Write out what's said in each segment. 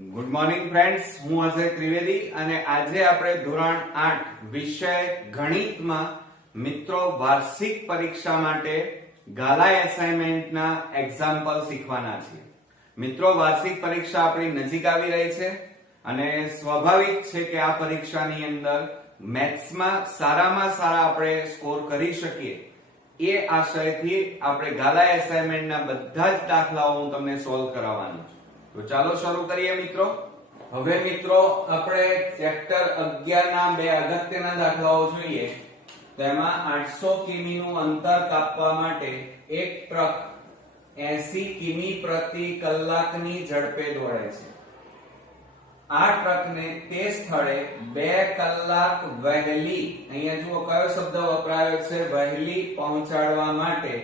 Good morning friends, હું અજય ત્રિવેદી અને આજે આપણે ધોરણ 8 વિષય ગણિતમાં મિત્રો વાર્ષિક પરીક્ષા માટે ગાલા એસાઇનમેન્ટના એક્ઝામ્પલ શીખવાના છીએ. મિત્રો, વાર્ષિક પરીક્ષા આપણી નજીક આવી રહી છે અને સ્વાભાવિક છે કે આ પરીક્ષાની અંદર મેથ્સમાં સારામાં સારા આપણે સ્કોર કરી શકીએ એ આશયથી આપણે ગાલા એસાઇનમેન્ટના બધા જ દાખલાઓ હું તમને સોલ્વ કરાવવાનો છું. તો ચાલો શરૂ કરીએ મિત્રો. હવે મિત્રો આપણે ચેપ્ટર 11 ના બે અગત્યના દાખલાઓ જોઈએ. તેમાં 800 કિમી નું અંતર કાપવા માટે એક ટ્રક 80 કિમી પ્રતિ કલાકની ઝડપે દોડે છે. આ ટ્રકને તે સ્થળે 2 કલાક વહેલી, અહીંયા જુઓ કયો શબ્દ વપરાયો છે, વહેલી પહોંચાડવા માટે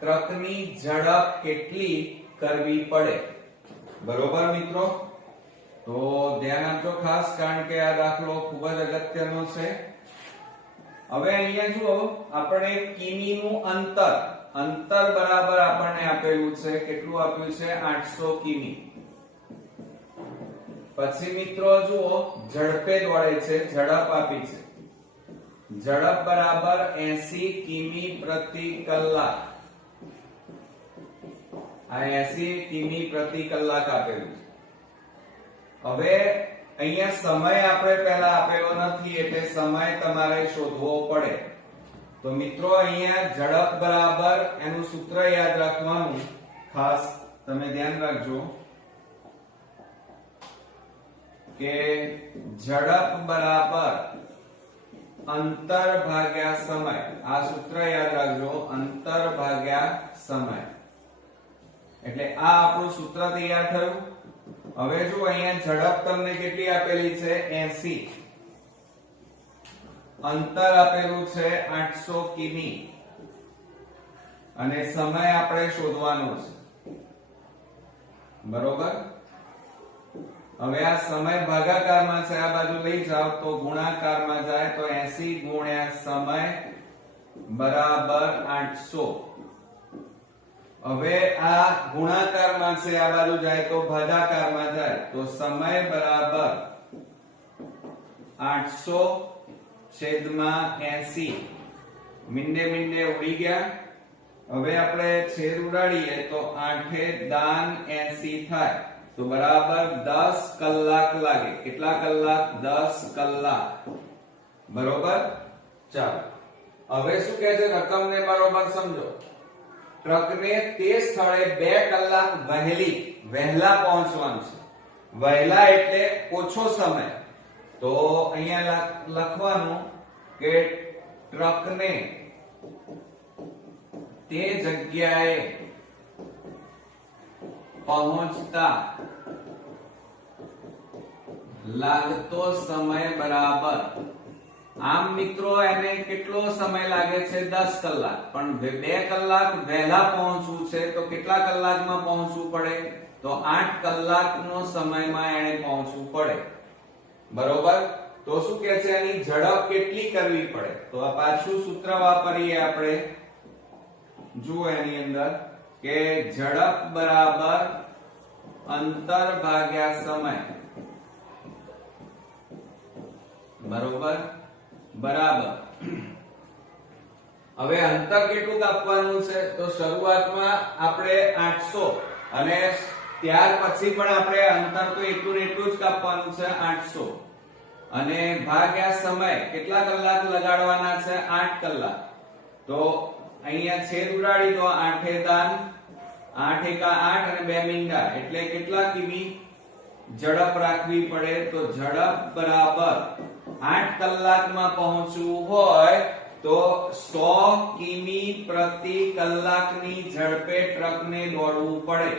ટ્રકની ઝડપ કેટલી કરવી પડે? બરોબર મિત્રો, તો ધ્યાન આપજો ખાસ, કારણ કે આ દાખલો ખૂબ જ અગત્યનો છે. હવે અહીંયા જુઓ, આપણે કિમીનું અંતર બરાબર આપણને આપેલું છે. કેટલું આપ્યું છે? 800 કિમી. પછી મિત્રો જુઓ, ઝડપે દોડે છે, ઝડપ આપી છે. ઝડપ બરાબર 80 કિમી પ્રતિ કલાક. આ 80 કિમી પ્રતિ કલાક આપેલું છે. હવે અહીંયા સમય આપણે પહેલા આપેલો નથી એટલે સમય તમારે શોધવો પડે. તો મિત્રો અહીંયા ઝડપ બરાબર, એનું સૂત્ર યાદ રાખવાનું, ખાસ તમે ધ્યાન રાખજો કે ઝડપ બરાબર અંતર ભાગ્યા સમય. આ સૂત્ર યાદ રાખજો, અંતર ભાગ્યા સમય. એટલે આ આપણું સૂત્ર તૈયાર થયું. હવે જો અહીંયા ઝડપ તમને કેટલી આપેલી છે? 80. અંતર આપેલું છે 800 કિમી અને સમય આપણે શોધવાનો છે. બરોબર. હવે આ સમય ભાગાકારમાં છે, આ બાજુ લઈ જાવ તો ગુણાકારમાં જાય તો 80 ગુણ્યા સમય બરાબર 800. હવે આ ગુણાકારમાં છે, આ બાજુ જાય તો ભાગાકારમાં જાય તો સમય બરાબર 800 છેદમાં 80. મીંડે ઉડી ગયા. હવે આપણે છેદ ઉડાડીએ તો 8 દાન 80 થાય તો બરાબર 10 કલાક લાગે. કેટલા કલાક? 10 કલાક. બરોબર. ચાલો હવે શું કહે છે, રકમને બરોબર સમજો. ટ્રકને તે સ્થળે 2 કલાક વહેલા પહોંચવાનું છે. વહેલા એટલે ઓછો સમય. તો અહીંયા લખવાનું કે ટ્રકને તે જગ્યાએ પહોંચતા લાગતો સમય બરાબર. આમ મિત્રો એને કેટલો સમય લાગે છે? 10 કલાક. પણ 2 કલાક વહેલા પહોંચવું છે તો કેટલા કલાકમાં પહોંચવું પડે? તો 8 કલાકનો સમયમાં એને પહોંચવું પડે. બરોબર. તો શું કહે છે, એની ઝડપ કેટલી કરવી પડે? તો આ પાછું સૂત્ર વાપરીએ આપણે. જુઓ એની અંદર કે ઝડપ બરાબર અંતર ભાગ્યા સમય. બરોબર. બરાબર. હવે અંતર કેટલું કાપવાનું છે? તો શરૂઆતમાં આપણે 800 અને ત્યાર પછી પણ આપણે અંતર તો એટલું ને એટલું જ કાપવાનું છે, 800. અને ભાગ્યા સમય, કેટલા કલાક લગાડવાના છે? 8 કલાક. તો અહીંયા છેદ ઉડાડી તો 8 દાન 8 એકા 8 અને 2 મીંડા એટલે કેટલા કિમી ઝડપ રાખવી પડે? તો ઝડપ બરાબર 8 કલાકમાં પહોંચવું હોય તો 100 કિમી પ્રતિ કલાકની ઝડપે ટ્રકને દોડવું પડે.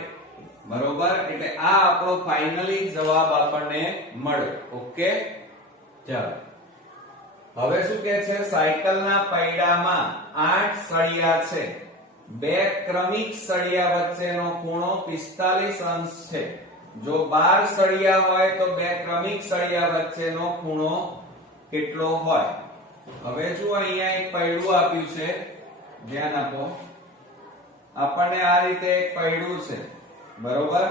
બરોબર. એટલે આ આપણો ફાઇનલી જવાબ આપણને મળ્યો. ઓકે. ચાલો હવે શું કહે છે, સાયકલના પૈડામાં 8 સળિયા છે. 2 ક્રમિક સળિયા વચ્ચેનો ખૂણો 45 અંશ છે. જો 12 સળિયા હોય તો 2 ક્રમિક સળિયા વચ્ચેનો ખૂણો કેટલો હોય? હવે જો અહીંયા એક પૈડું આપ્યું છે, ધ્યાન આપો. આપણને આ રીતે એક પૈડું છે. બરોબર.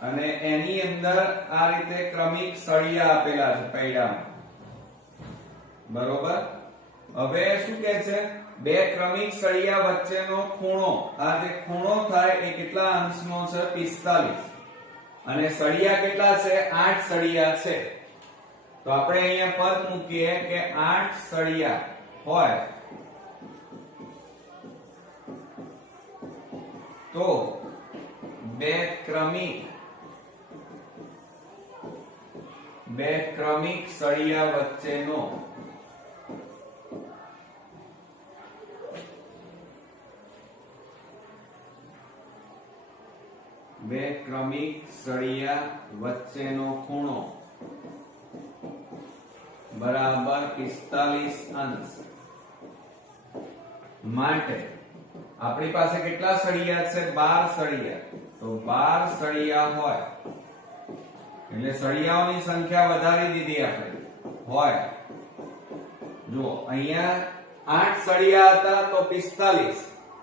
અને એની અંદર આ રીતે ક્રમિક સળિયા આપેલા છે પૈડામાં, બરોબર. હવે શું કહે છે, બે ક્રમિક સળિયા વચ્ચેનો ખૂણો, આ જે ખૂણો થાય એ કેટલા અંશનો છે, 45, અને સળિયા કેટલા છે, 8 સળિયા છે. તો આપણે અહીંયા પદ મૂકીએ કે 8 સળિયા હોય તો બે ક્રમિક સળિયા વચ્ચેનો ખૂણો બરાબર 45 અંશ. માટે આપણી પાસે કેટલા સળિયા છે, 12 સળિયા. તો 12 સળિયા હોય એટલે સળિયાઓની સંખ્યા વધારી દીધી આપણે, હોય. જો અહીંયા 8 સળિયા હતા તો 45,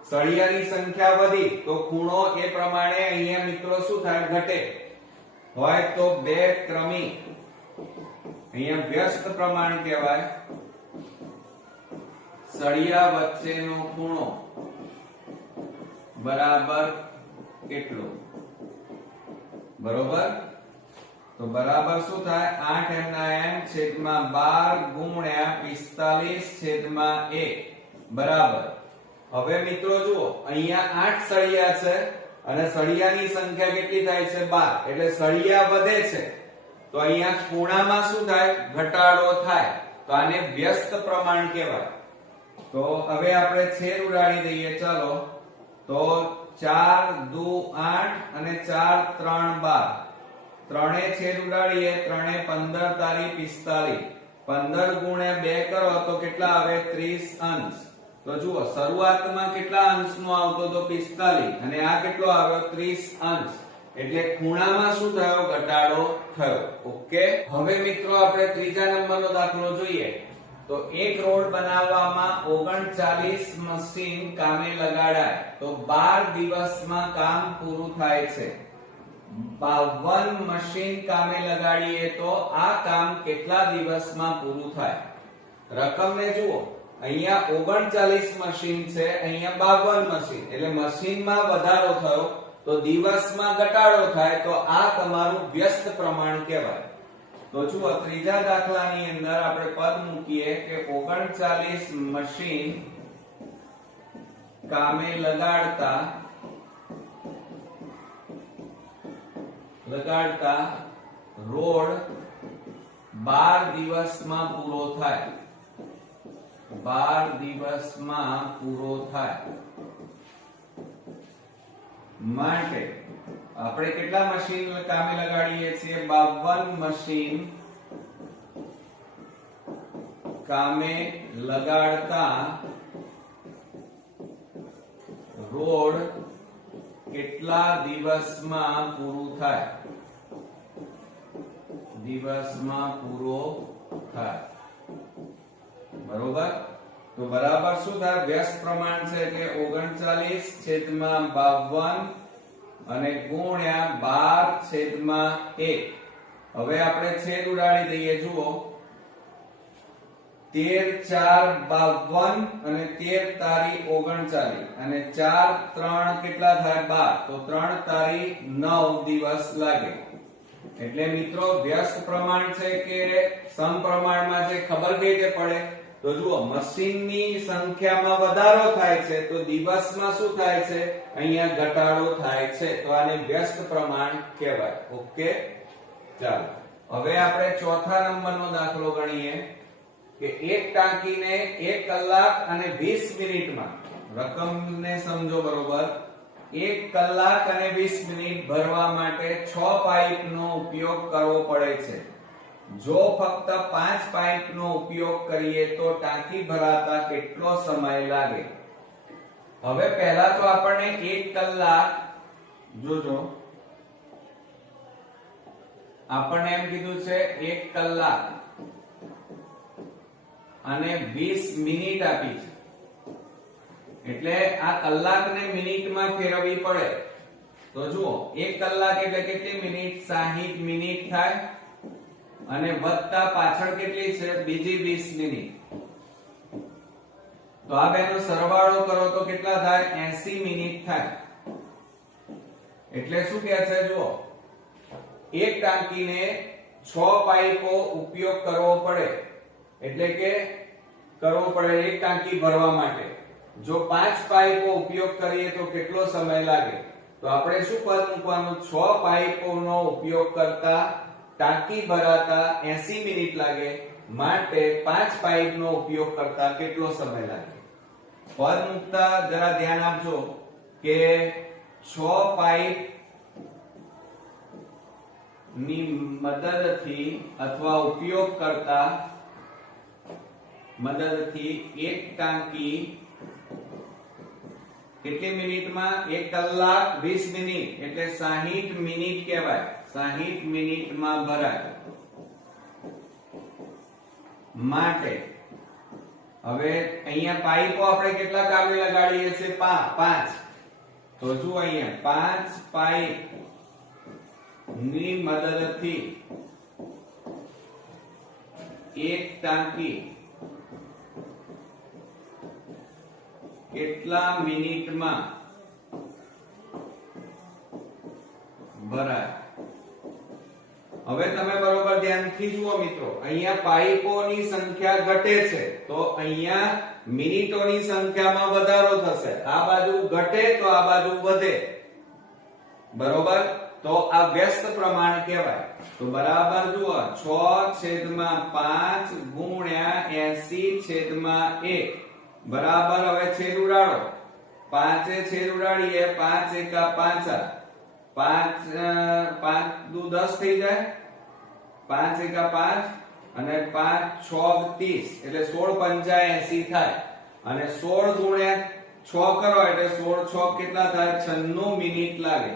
સળિયાની સંખ્યા વધી તો ખૂણો એ પ્રમાણે અહીંયા મિત્રો શું થાય, ઘટે. હોય તો બે ક્રમિક, અહીંયા વ્યસ્ત પ્રમાણ કહેવાય, સળિયા વચ્ચેનો ખૂણો બરાબર કેટલો, બરોબર. તો બરાબર શું થાય, 8 એમના એમ છેદમાં 12 ગુણ્યા 45 છેદમાં 1 બરાબર. હવે મિત્રો જુઓ, અહીંયા 8 સળિયા છે અને સળિયાની સંખ્યા કેટલી થાય છે, 12, એટલે સળિયા વધે છે તો અહીંયા ખૂણામાં શું થાય, ઘટાડો થાય. તો આને વ્યસ્ત પ્રમાણ કહેવાય. તો હવે આપણે છેદ ઉડાડી દઈએ, ચાલો. તો 4 દુ 8 અને 4 3 12, ત્રણે છેદ ઉડાડીએ, 3 15 તારી 45, 15 ગુણ્યા 2 કરો તો કેટલા આવે, 30 અંશ. તો જુઓ, શરૂઆતમાં કેટલા અંશનો આવતો તો 45 અને આ કેટલો આવ્યો, 30 અંશ. એટલે ખૂણામાં શું થયો, ઘટાડો થયો. ઓકે. હવે મિત્રો આપણે ત્રીજા નંબરનો દાખલો જોઈએ. તો એક રોડ બનાવવામાં 39 મશીન કામે લગાડાય તો 12 દિવસમાં કામ પૂરું થાય છે. 52 મશીન કામે લગાડીએ તો આ કામ કેટલા દિવસમાં પૂરું થાય. રકમને જુઓ, અહીંયા 39 મશીન છે, અહીંયા 52 મશીન, એટલે મશીનમાં વધારો થયો તો દિવસમાં ઘટાડો થાય. તો આ તમારું વ્યસ્ત પ્રમાણ કહેવાય. તો જુઓ, ત્રીજા દાખલાની અંદર આપણે પદ મૂકીએ કે 39 મશીન કામે લગાડતા રોડ 12 દિવસમાં પૂરો થાય. 12 દિવસમાં પૂરો થાય માટે આપણે કેટલા મશીન કામે લગાડીએ છીએ, 52 મશીન કામે લગાડતા રોડ કેટલા દિવસમાં પૂરું થાય, દિવસમાં પૂરો થાય. બરોબર. તો બરાબર શું થાય, વ્યસ્ત પ્રમાણ છે કે 39 છેદમાં 52 અને ગુણ્યા 12 છેદમાં 1. હવે આપણે છેદ ઉડાડી દઈએ. જુઓ, 13 4 52 અને 13 તારી 39 અને 4 3 કેટલા થાય, 12. તો 3 તારી 9 દિવસ લાગે. એટલે મિત્રો વ્યસ્ત પ્રમાણ છે કે સમપ્રમાણમાં છે, ખબર કઈ રીતે પડે, તો જુઓ, મશીનની સંખ્યામાં વધારો થાય છે તો દિવસમાં શું થાય છે, અહીંયા ઘટાડો થાય છે. તો આને વ્યસ્ત પ્રમાણ કહેવાય. ઓકે. ચાલો, હવે આપણે ચોથા નંબરનો દાખલો ગણીએ કે એક ટાંકીને 1 કલાક અને 20 મિનિટમાં, રકમને સમજો બરોબર, 1 કલાક અને 20 મિનિટ ભરવા માટે 6 પાઇપનો ઉપયોગ કરવો પડે છે. જો ફક્ત 5 પાઇપનો ઉપયોગ કરીએ તો ટાંકી ભરાતા કેટલો સમય લાગે. હવે પહેલા તો આપણને 1 કલાક, જોજો, આપણને એમ કીધું છે 1 કલાક અને 20 મિનિટ આપી છે, એટલે આ કલાકને મિનિટમાં ફેરવવી પડે. તો જુઓ 1 કલાક એટલે કેટલી મિનિટ? 60 મિનિટ થાય અને વત્તા પાછળ કેટલી છે? બીજી 20 મિનિટ. તો આ બેનો સરવાળો કરો તો કેટલા થાય? 80 મિનિટ થાય. એટલે શું કહે છે? જુઓ, એક ટાંકીને 6 પાઇપો ઉપયોગ કરવો પડે, એટલે કે કરવો પડે એક ટાંકી ભરવા માટે. જો 5 પાઇપો ઉપયોગ કરીએ તો કેટલો સમય લાગે? તો આપણે શું પદ મૂકવાનું? 6 પાઇપોનો ઉપયોગ કરતા ટાંકી ભરાતા 80 મિનિટ લાગે, માટે 5 પાઇપનો ઉપયોગ કરતા કેટલો સમય લાગે? પદ મૂકતા જરા ધ્યાન આપજો કે 6 પાઇપ ની મદદથી અથવા ઉપયોગ કરતા મદદથી એક ટાંકી કેટલી મિનિટમાં? 1 કલાક 20 મિનિટ એટલે 60 મિનિટ કહેવાય. 60 મિનિટમાં ભરાય. માટે હવે અહીંયા પાઇપો આપણે કેટલા કામે લગાડીએ છીએ? 5. તો જુઓ અહીંયા 5 પાઇપ ની મદદથી એક ટાંકી કેટલા મિનિટમાં ભરાય? હવે તમે બરોબર ધ્યાનથી જુઓ મિત્રો, અહીંયા પાઇપોની સંખ્યા ઘટે છે તો અહીંયા મિનિટોની સંખ્યામાં વધારો થશે. આ બાજુ ઘટે તો આ બાજુ વધે. બરોબર? તો આ વ્યસ્ત પ્રમાણ કહેવાય. તો બરાબર જુઓ 6/5 ગુણ્યા 80/1 બરાબર. હવે છેદ ઉડાડો. 5 એ છેદ ઉડાડીએ. 5 એકા 5, 5 દુ 10 થઈ જાય. 5 એકા 5 અને 5 6 30 એટલે 16/85 થાય. અને 16 ગુણ્યા 6 કરો એટલે 16 6 કેટલા થાય? 96 મિનિટ લાગે.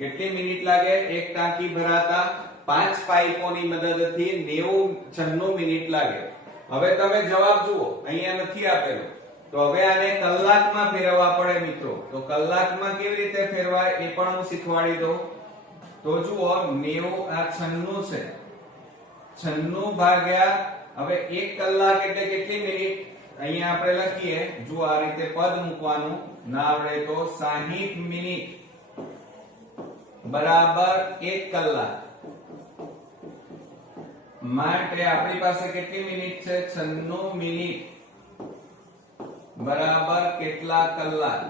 કેટલી મિનિટ લાગે? એક ટાંકી ભરાતા 5 પાઇપોની મદદથી 96 મિનિટ લાગે. હવે તમે જવાબ જુઓ, અહીંયા નથી આપેલો. તો હવે આને કલાકમાં ફેરવવા પડે મિત્રો. તો કલાકમાં કેવી રીતે ફેરવાય એ પણ હું શીખવાડી દઉં. તો જુઓ 90 આ 96 છે. 96 ભાગ્યા હવે 1 કલાક એટલે કેટલી મિનિટ? અહીંયા આપણે લખીએ. જુઓ આ રીતે પદ મૂકવાનું. ના આવડે તો 60 મિનિટ બરાબર 1 કલાક. માટે આપણી પાસે કેટલી મિનિટ છે? 96 મિનિટ બરાબર કેટલા કલાક?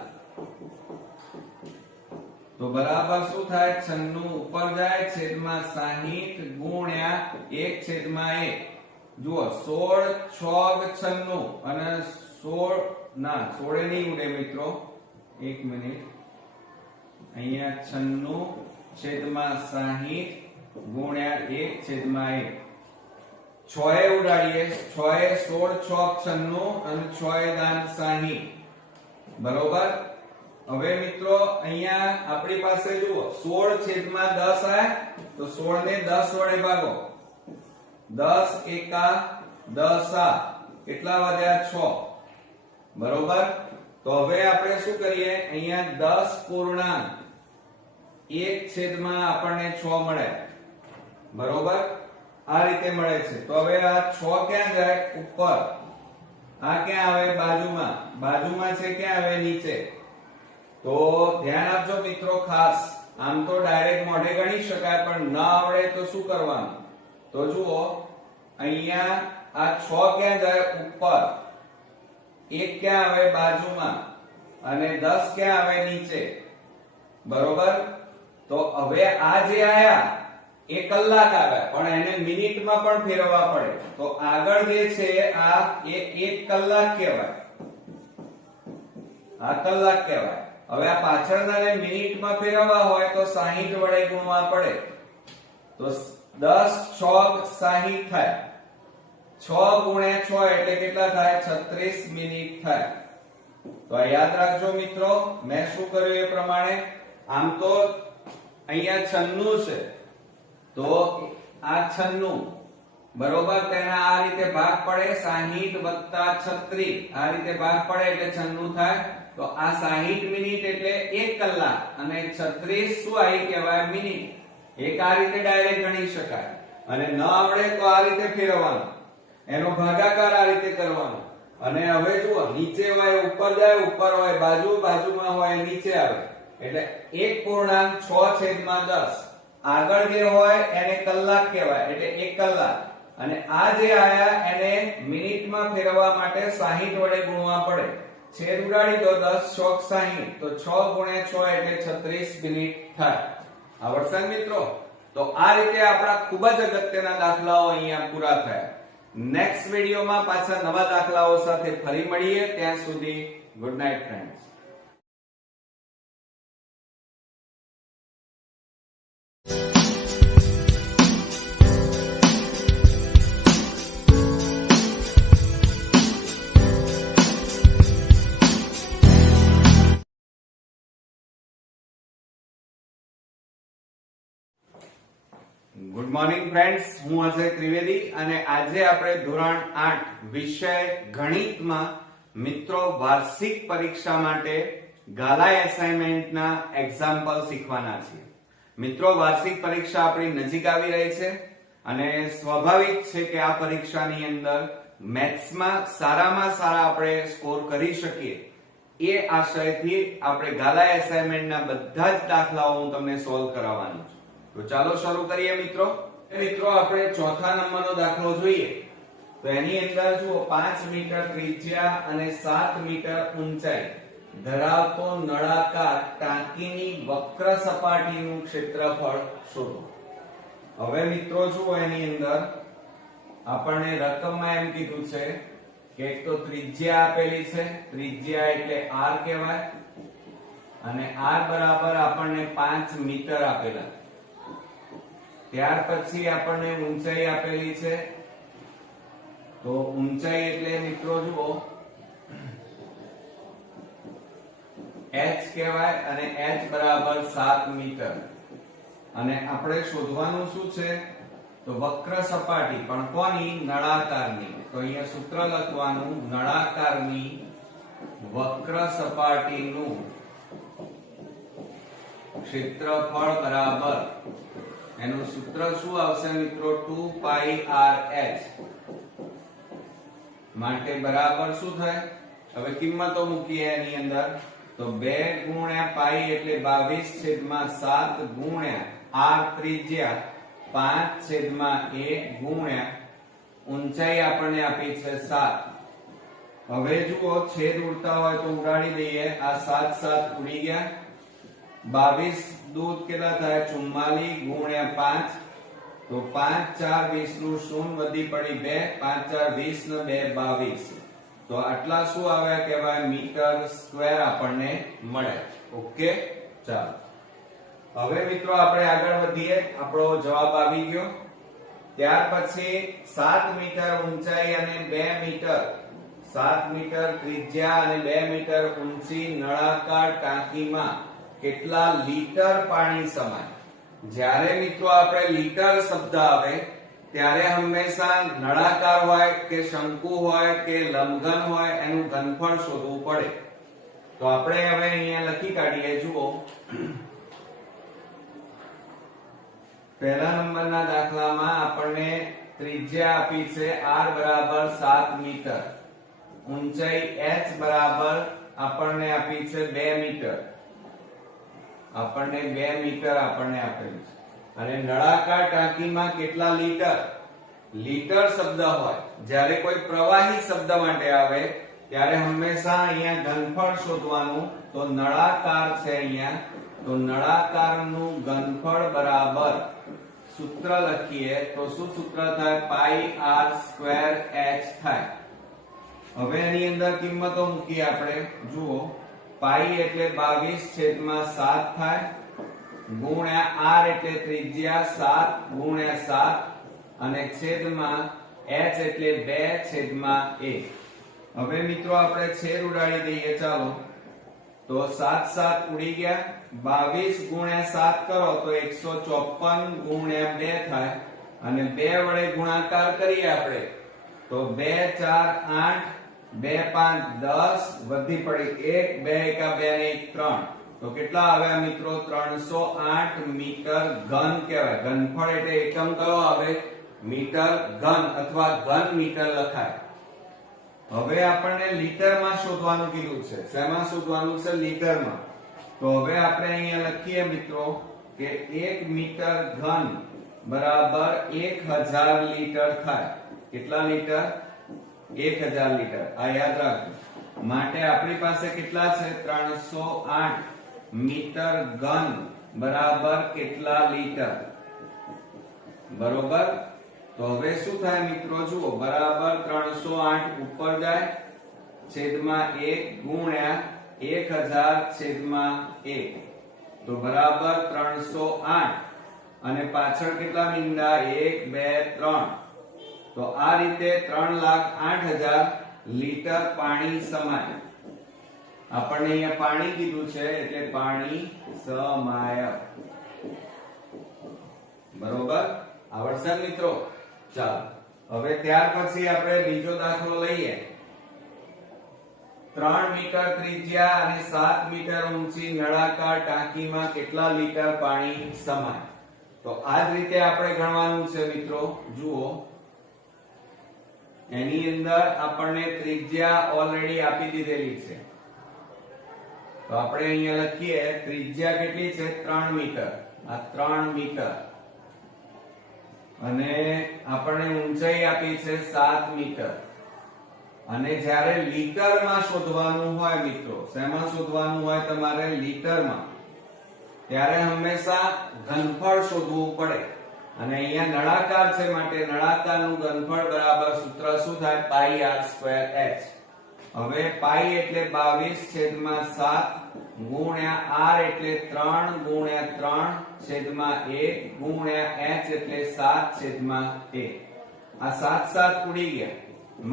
તો બરાબર શું થાય? 96 ઉપર જાય છેદમાં 60 ગુણ્યા 1/1. જુઓ 16 6 96 અને 16 ના 16 નહીં ઉડે મિત્રો. 1 મિનિટ. અહીંયા 96/60 ગુણ્યા 1/1. 6 એ ઉડાડીએ. 6 એ 16 6 96 અને 6 એ દાન 60. બરોબર? હવે મિત્રો અહીંયા આપણી પાસે જુઓ 16/10 આયા તો 16 ને 10 વડે ભાગો. 10 એકા 10 કેટલા વધ્યા? 6. બરોબર? તો હવે આપણે શું કરીએ? અહીંયા 10 પૂર્ણાંક 1/, આપણને 6 મળે. બરોબર? આ રીતે મળે છે. તો હવે આ 6 ક્યાં જાય? ઉપર. આ ક્યાં આવે? બાજુમાં. બાજુમાં છે ક્યાં આવે? નીચે. તો ધ્યાન આપજો મિત્રો ખાસ. આમ તો ડાયરેક્ટ મોઢે ગણી શકાય, પણ ન આવડે તો શું કરવાનું? તો જુઓ અહીંયા આ 6 ક્યાં જાય? ઉપર. 1 ક્યાં આવે? બાજુમાં. અને 10 ક્યાં આવે? નીચે. બરોબર? તો હવે આ જે આયા એ કલાક આવ્યા, પણ એને મિનિટમાં પણ ફેરવવા પડે. તો આગળ જે છે આ એ 1 કલાક કહેવાય. આ કલાક કહેવાય. હવે આ પાછળનાને મિનિટમાં ફેરવવા હોય તો 60 વડે ગુણવા પડે. તો 10 6 60 થાય. 6 ગુણ્યા 6 એટલે કેટલા થાય? 36 મિનિટ થાય. તો આ યાદ રાખજો મિત્રો. મેં શું કર્યું એ પ્રમાણે. આમ તો અહીંયા 96 છે, તો આ 96 બરોબર. તેના આ રીતે ભાગ પડે. 60 વત્તા 36 આ રીતે ભાગ પડે એટલે 96 થાય. તો આ 60 મિનિટ એટલે 1 કલાક અને 36 શું આવી કહેવાય મિનિટ. એક આ રીતે ડાયરેક્ટ ગણી શકાય અને ન આવડે તો આ રીતે ફેરવવાનું, એનો ભાગાકાર આ રીતે કરવાનો. અને હવે જુઓ નીચે હોય ઉપર જાય, ઉપર હોય બાજુ, બાજુમાં હોય નીચે આવે એટલે 1.6/10. આગળ જે હોય એને કલાક કહેવાય એટલે 1 કલાક અને આ જે આયા એને મિનિટમાં ફેરવવા માટે 60 વડે ગુણવા પડે. છેદ ઉડાડી દો 10 ચોક 60 તો 6 × 6 એટલે 36 મિનિટ થાય. આવડશે મિત્રો? તો આ રીતે આપણા ખૂબ જ અગત્યના દાખલાઓ અહીંયા પૂરા થયા. નેક્સ્ટ વિડિયોમાં પાછા નવા દાખલાઓ સાથે ફરી મળીએ. ત્યાં સુધી good night friends. Good morning friends, હું અજય ત્રિવેદી અને આજે આપણે ધોરણ 8 વિષય ગણિતમાં મિત્રો વાર્ષિક પરીક્ષા માટે ગાલા એસાઇનમેન્ટના એક્ઝામ્પલ શીખવાના છીએ. મિત્રો વાર્ષિક પરીક્ષા આપણી નજીક આવી રહી છે અને સ્વાભાવિક છે કે આ પરીક્ષાની અંદર મેથ્સમાં સારામાં સારા આપણે સ્કોર કરી શકીએ એ આશયથી આપણે ગાલા એસાઇનમેન્ટના બધા જ દાખલાઓ હું તમને સોલ્વ કરાવવાનો છું. તો ચાલો શરૂ કરીએ મિત્રો. આપણે ચોથા નંબરનો દાખલો જોઈએ તો એની અંદર જુઓ 5 મીટર ત્રિજ્યા અને 7 મીટર ઊંચાઈ ધરાવતો નળાકાર ટાંકીની વક્ર સપાટીનું ક્ષેત્રફળ શોધો. હવે મિત્રો જુઓ એની અંદર આપણને રકમમાં એમ કીધું છે કે એક તો ત્રિજ્યા આપેલી છે, ત્રિજ્યા એટલે r કહેવાય અને r બરાબર આપણને 5 મીટર આપેલા. ત્યાર પછી આપણને ઊંચાઈ આપેલી છે તો ઊંચાઈ એટલે મિત્રો જુઓ h કહેવાય અને h બરાબર 7 મીટર અને આપણે શોધવાનું શું છે તો વક્ર સપાટી, પણ કોની? નળાકારની. તો અહીંયા સૂત્ર લખવાનું નળાકારની વક્ર સપાટીનું ક્ષેત્રફળ બરાબર એનું સૂત્ર શું આવશે મિત્રો? 2πrh માટે બરાબર શું થાય? હવે કિંમતો મૂકીએ એની અંદર તો 2 × પાઈ એટલે 22/7 ગુણ્યા r ત્રિજ્યા 5/1 ગુણ્યા ઊંચાઈ આપણને આપી છે 7. હવે જુઓ છેદ ઉડતા હોય તો ઉડાડી દઈએ. આ 7 7 ઉડી ગયા. 22 દૂધ કેટલા થાય? 44 ગુણ્યા 5 તો 5 4 20 નું શૂન્ય વધી પડી 2 5 4 20 ને 2 22 તો આટલા શું આવ્યા કહેવાય? મીટર સ્ક્વેર આપણને મળે. ઓકે, ચાલો હવે મિત્રો આપણે આગળ વધીએ. આપણો જવાબ આવી ગયો. ત્યાર પછી 7 મીટર ઊંચાઈ અને 2 મીટર 7 મીટર ત્રિજ્યા અને 2 મીટર ઊંચી નળાકાર ટાંકીમાં કેટલા લીટર પાણી સમાય? જ્યારે મિત્રો આપણે લીટર શબ્દ આવે ત્યારે હંમેશા નળાકાર હોય કે શંકુ હોય કે લંબઘન હોય એનું ઘનફળ શોધવું પડે. તો આપણે હવે અહીંયા લખી કાઢીએ. જુઓ પહેલા નંબરના દાખલામાં આપણને ત્રિજ્યા આપી છે r બરાબર 7 મીટર, ઊંચાઈ h બરાબર આપણને આપી છે 2 મીટર, આપણને 2 મીટર આપણને આપેલું છે અને નળાકાર ટાંકીમાં કેટલા લીટર? લીટર શબ્દ હોય જ્યારે કોઈ પ્રવાહી શબ્દ માટે આવે ત્યારે હંમેશા અહીંયા ઘનફળ શોધવાનું. તો નળાકાર છે અહીંયા તો નળાકારનું ઘનફળ બરાબર સૂત્ર લખીએ તો શું સૂત્ર થાય? πr²h થાય. હવે એની અંદર કિંમતો મૂકીએ આપણે. જુઓ પાઈ એટલે 22/7 થાય ગુણ્યા r એટલે ત્રિજ્યા 7 ગુણ્યા 7 અને છેદમાં h એટલે 2/1. હવે મિત્રો આપણે છેદ ઉડાડી દઈએ. ચાલો તો 7 7 ઉડી ગયા. 22 ગુણ્યા 7 કરો તો 154 ગુણ્યા 2 થાય અને 2 વડે ગુણાકાર કરીએ આપણે તો 2 4 8 2 5 10 વધી પડી 1 2 એકા 2 ને 1 3 તો કેટલા આવ્યા મિત્રો 308 મીટર ઘન કહેવાય. ઘનફળ એટલે એકમ કયો આવે મીટર ઘન અથવા ઘન મીટર લખાય. હવે આપણને લીટરમાં શોધવાનું કીધું છે. શેમાં શોધવાનું છે લીટરમાં. તો હવે આપણે અહીંયા લખીએ મિત્રો કે 1 મીટર ઘન બરાબર 1000 લીટર થાય. કેટલા લીટર 1000 લીટર. આ યાદ રાખજો. માટે આપણી પાસે કેટલા છે 308 મીટર ઘન બરાબર કેટલા લીટર બરોબર. તો હવે શું થાય મિત્રો જુઓ બરાબર 308 ઉપર જાય છેદમાં 1 ગુણ્યા 1000 છેદમાં 1 તો બરાબર 308 અને પાછળ કેટલા મીંડા 1 2 3 તો આ રીતે 3,08,000 લીટર પાણી સમાય. આપણને અહીંયા પાણી કીધું છે એટલે પાણી સમાય બરોબર. આવડશે મિત્રો. ચાલો હવે ત્યાર પછી આપણે બીજો દાખલો લઈએ. 3 મીટર ત્રિજ્યા અને 7 મીટર ઊંચી નળાકાર ટાંકીમાં કેટલા લીટર પાણી સમાય. તો આ જ રીતે આપણે ગણવાનું છે મિત્રો. જુઓ એની અંદર આપણને ત્રિજ્યા ઓલરેડી આપી દીધેલી છે. તો આપણે અહીંયા લખીએ ત્રિજ્યા કેટલી છે 3 મીટર. આ 3 મીટર અને આપણને ઊંચાઈ આપી છે 7 મીટર. અને જ્યારે લીટરમાં શોધવાનું હોય મિત્રો, શેમાં શોધવાનું હોય તમારે લીટરમાં, ત્યારે હંમેશા ઘનફળ શોધવું પડે. અને અહીંયા નળાકાર છે માટે નળાકારનું ઘનફળ બરાબર સૂત્ર શું થાય પાઈ r સ્ક્વેર h. હવે પાઈ એટલે 22/7 ગુણ્યા r એટલે 3 ગુણ્યા 3 છેદમાં 1 ગુણ્યા h એટલે 7/1. આ 7 7 ઉડી ગયા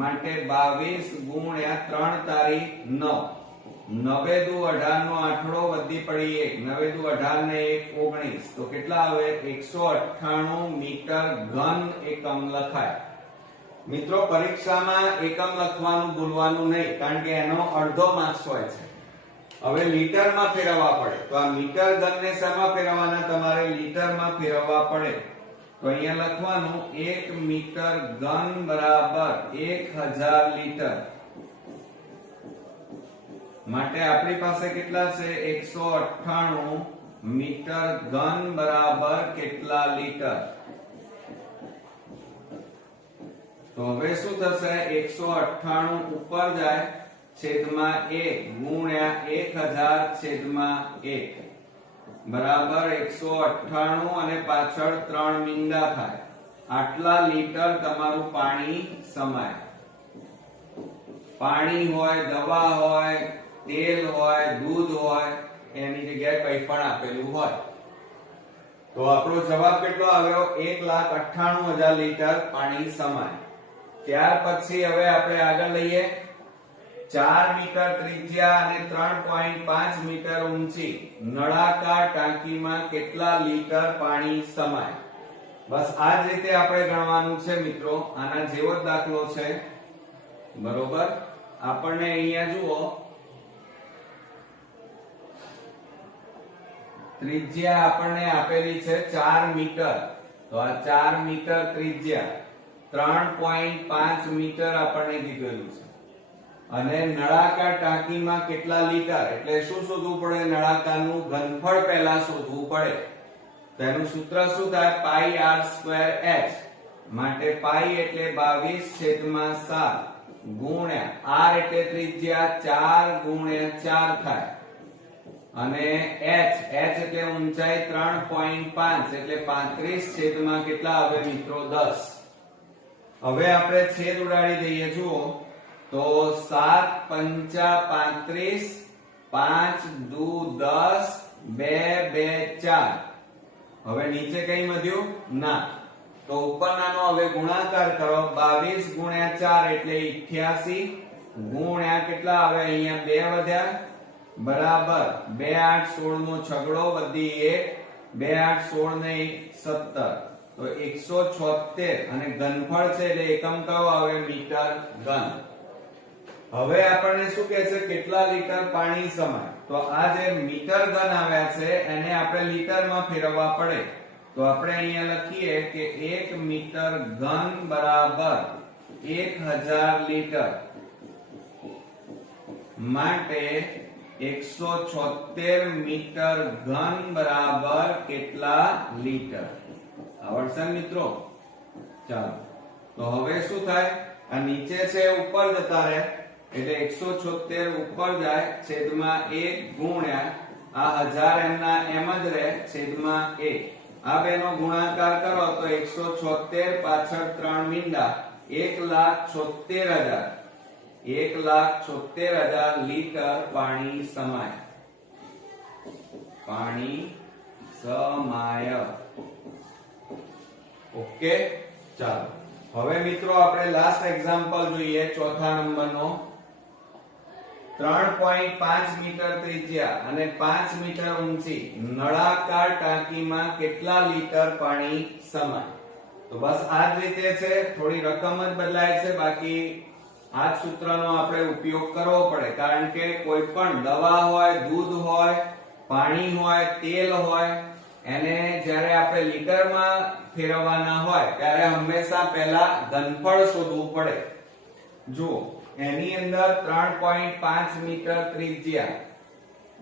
માટે 22 ગુણ્યા 3 તારીખ 9 9 દુ 18 નો આઠડો વધી પડી 1 9 દુ 18 ને 1 19 તો કેટલા આવે 198 મીટર ઘન એકમ લખાય. મિત્રો પરીક્ષામાં એકમ લખવાનું ભૂલવાનું નહીં, કારણ કે એનો અડધો માર્ક્સ હોય છે. હવે લીટરમાં ફેરવવા પડે તો આ મીટર ઘનને શેમાં ફેરવવાના તમારે લીટરમાં ફેરવવા પડે. તો અહીંયા લખવાનું 1 મીટર ઘન બરાબર 1000 લીટર. માટે આપણી પાસે કેટલા છે 198 મીટર ઘન બરાબર કેટલા લીટર. તો હવે શું થશે 198 ઉપર જાય છેદમાં 1 ગુણ્યા 1000 છેદમાં 1 બરાબર 198 અને પાછળ 3 મીંડા થાય. આટલા લીટર તમારું પાણી સમાય. પાણી હોય, દવા હોય, તેલ હોય, દૂધ હોય, એની જગ્યાએ કંઈ પણ આપેલું હોય. તો આપણો જવાબ કેટલો આવ્યો 1,98,000 લીટર પાણી સમાય. ત્યાર પછી હવે આપણે આગળ લઈએ 4 મીટર ત્રિજ્યા અને 3.5 મીટર ઊંચી નળાકાર ટાંકીમાં કેટલા લીટર પાણી સમાય. બસ આ જ રીતે આપણે ગણવાનું છે મિત્રો. આના જેવો જ દાખલો છે બરોબર. આપણને અહીંયા જુઓ ત્રિજ્યા આપણને આપેલી છે 4 મીટર. તો આ 4 મીટર ત્રિજ્યા 3.5 મીટર આપણને કીધેલું છે. અને નળાકાર ટાંકીમાં કેટલા લીટર એટલે શું શોધવું પડે નળાકારનું ઘનફળ પહેલા શોધવું પડે. તેનું સૂત્ર શું થાય પાઈ r સ્ક્વેર h. માટે પાઈ એટલે 22/7 ગુણ્યા r એટલે ત્રિજ્યા 4 ગુણ્યા 4 થાય અને h એટલે ઊંચાઈ 3.5 એટલે 35 છેદમાં કેટલા આવે મિત્રો 10. હવે આપણે છેદ ઉડાડી દઈએ. જુઓ તો 7 5 35 5 દુ 10 2 2 4. હવે નીચે કઈ વધ્યું ના, તો ઉપરનાનો હવે ગુણાકાર કરો 22 ગુણ્યા 4 એટલે 88 ગુણ્યા કેટલા આવે અહીંયા 2 વધ્યા બરાબર 2 8 16 નો છગડો વધી 1 2 8 16 ને 17 તો 176 અને ઘનફળ છે એટલે એકમ કયો આવે મીટર ઘન. હવે આપણને શું કહે છે કેટલા લીટર પાણી સમાય તો આ જે મીટર ઘન આવ્યા છે એને આપણે લીટરમાં ફેરવવા પડે તો આપણે અહીંયા લખીએ કે 1 મીટર ઘન બરાબર 1000 લીટર માટે 176 મીટર ઘન બરાબર કેટલા લીટર આવડશે મિત્રો ચાલો તો હવે શું થાય આ નીચે છે ઉપર જતા રહે એટલે 176 ઉપર જાય છેદમાં 1 ગુણ્યા આ 1000 એમના એમ જ રહે છેદમાં 1 આ બેનો ગુણાકાર કરો તો 176 પાછળ 3 મીંડા 1,76,000 લીટર પાણી સમાય ઓકે ચાલો હવે મિત્રો આપણે લાસ્ટ એક્ઝામ્પલ જોઈએ ચોથા નંબરનો 3.5 મીટર ત્રિજ્યા અને 5 મીટર ઊંચી નળાકાર ટાંકીમાં કેટલા લીટર પાણી સમાય તો બસ આ જ રીતે છે થોડી રકમ જ બદલાય છે બાકી આ જ સૂત્રનો આપણે ઉપયોગ કરવો પડે કારણ કે કોઈ પણ દવા હોય દૂધ હોય પાણી હોય તેલ હોય એને જ્યારે આપણે લીટરમાં ફેરવવાના હોય ત્યારે હંમેશા પહેલા ઘનફળ શોધવું પડે જુઓ એની અંદર 3.5 મીટર ત્રિજ્યા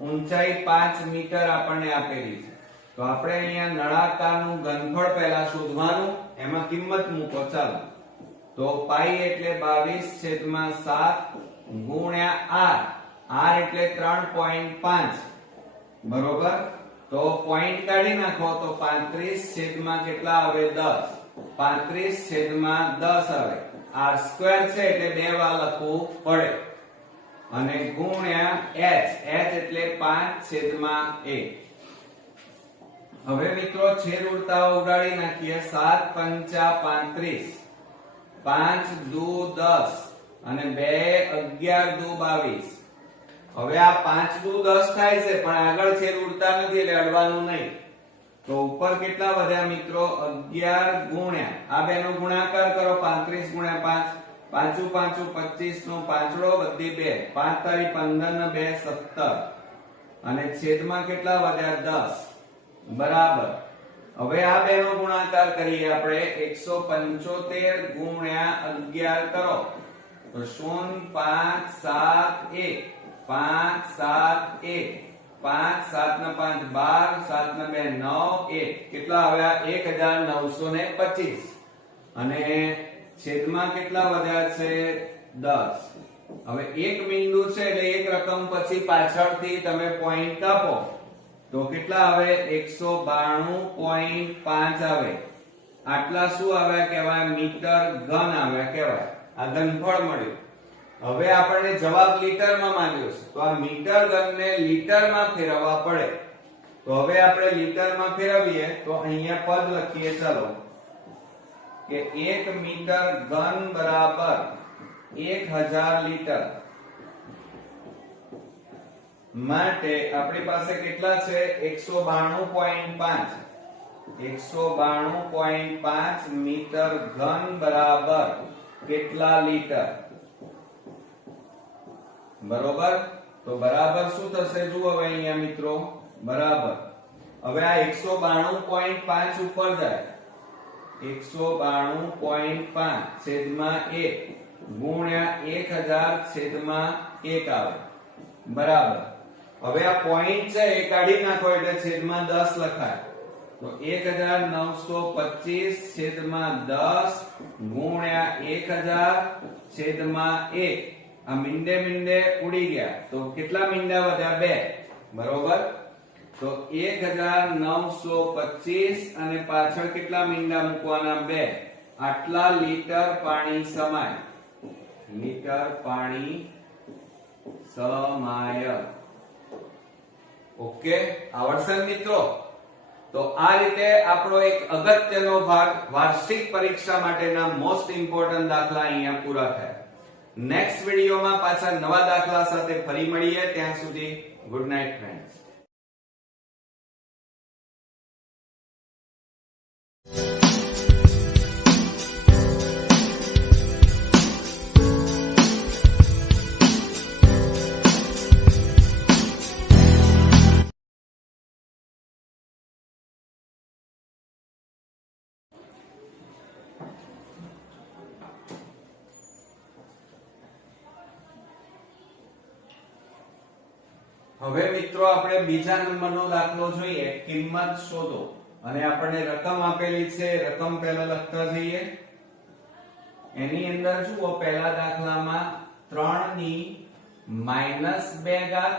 ઊંચાઈ 5 મીટર આપણને આપેલી છે તો આપણે અહીંયા નળાકારનું ઘનફળ પહેલા શોધવાનું એમાં કિંમત મૂકો ચાલો તો પાઈ એટલે 22/7 ગુણ્યા r એટલે 3.5 બરોબર તો પોઈન્ટ કાઢી નાખો તો 35 કેટલા આવે 10 35/10 આવે r સ્ક્વેર છે એટલે બે વાર લખવું પડે અને ગુણ્યા h એટલે 5/1 હવે મિત્રો છેદ ઉડતાઓ ઉડાડી નાખીએ 7×5 = 35 5×2 = 10 અને 2×11 = 22 હવે આ 5×2 = 10 થાય છે પણ આગળ છેદ ઉડતા નથી એટલે અડવાનું નહીં તો ઉપર કેટલા વધ્યા મિત્રો 11 ગુણ્યા આ બેનો ગુણાકાર કરો 35 × 5 5 5 25 નો પાંચડો વધી 2 5 તારી 15 ને 2 17 અને છેદમાં કેટલા વધ્યા 10 બરાબર હવે આ બેનો ગુણાકાર કરીએ આપણે 175 ગુણ્યા 11 કરો તો 0 5 7 1 5 7 1 5 7 ને 5 12 7 ને 2 9 1 કેટલા આવ્યા 1925 અને છેદમાં કેટલા વધ્યા છે 10 હવે એક બિંદુ છે એટલે એક રકમ પછી પાછળથી તમે પોઈન્ટ કાપો તો કેટલા આવે 192.5 આવે આટલા શું આવ્યા કહેવાય મીટર ઘન આવ્યા કહેવાય આ ઘનફળ મળ્યું હવે આપણને જવાબ લીટરમાં માંગ્યો છે તો આ મીટર ઘનને લીટરમાં ફેરવવા પડે તો હવે આપણે લીટરમાં ફેરવીએ તો અહીંયા પદ લખીએ ચાલો કે 1 મીટર ઘન બરાબર 1000 લીટર માટે આપણી પાસે કેટલા છે 192.5 મીટર ઘન બરાબર કેટલા લીટર બરોબર તો બરાબર શું થશે જુઓ હવે અહીંયા મિત્રો બરાબર હવે આ 192.5 ઉપર જાય 192.5 છેદમાં 1 ગુણ્યા 1000 છેદમાં 1 આવે બરાબર હવે આ પોઈન્ટ છે એ કાઢી નાખો એટલે છેદમાં 10 લખાય તો 1925 છેદમાં 10 ગુણ્યા 1000 છેદમાં 1 આ મીંડે ઉડી ગયા તો કેટલા મીંડા વધ્યા 2 બરોબર તો 1925 અને પાછળ કેટલા મીંડા મૂકવાના 2 આટલા લીટર પાણી સમાય ઓકે આવડશે મિત્રો તો આ રીતે આપણો એક અગત્યનો ભાગ વાર્ષિક પરીક્ષા માટેના મોસ્ટ ઇમ્પોર્ટન્ટ દાખલા અહીંયા પૂરા થયા નેક્સ્ટ વિડિયોમાં પાછા નવા દાખલા સાથે ફરી મળીએ ત્યાં સુધી ગુડ નાઇટ ફ્રેન્ડ્સ હવે મિત્રો આપણે બીજા નંબરનો દાખલો જોઈએ. કિંમત શોધો અને આપણને રકમ આપેલી છે. રકમ પહેલા લખતા જઈએ. એની અંદર જુઓ પહેલા દાખલામાં 3 ની -2 ઘાત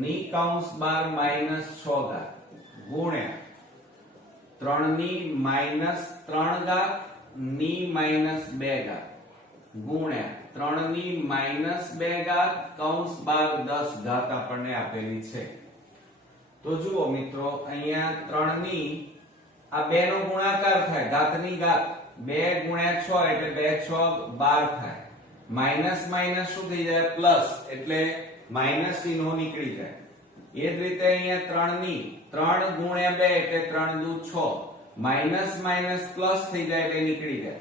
ની કૌંસ બાર -6 ઘાત ગુણ્યા 3 ની -3 ઘાત ની -2 ઘાત ગુણ્યા 3 ની -2 ઘાત કૌંસ બાર 10 ઘાત આપણને આપેલી છે. તો જુઓ મિત્રો અહીંયા 3 ની આ 2 નો ગુણાકાર થાય ઘાતની ઘાત 2 ગુણ્યા 6 એટલે 2 6 12 થાય. માઈનસ માઈનસ શું થઈ જાય પ્લસ એટલે માઈનસ ચિહ્નો નીકળી જાય. એ જ રીતે અહીંયા 3 ની 3 ગુણ્યા 2 એટલે 3 દુ 6 માઈનસ માઈનસ પ્લસ થઈ જાય એટલે નીકળી જાય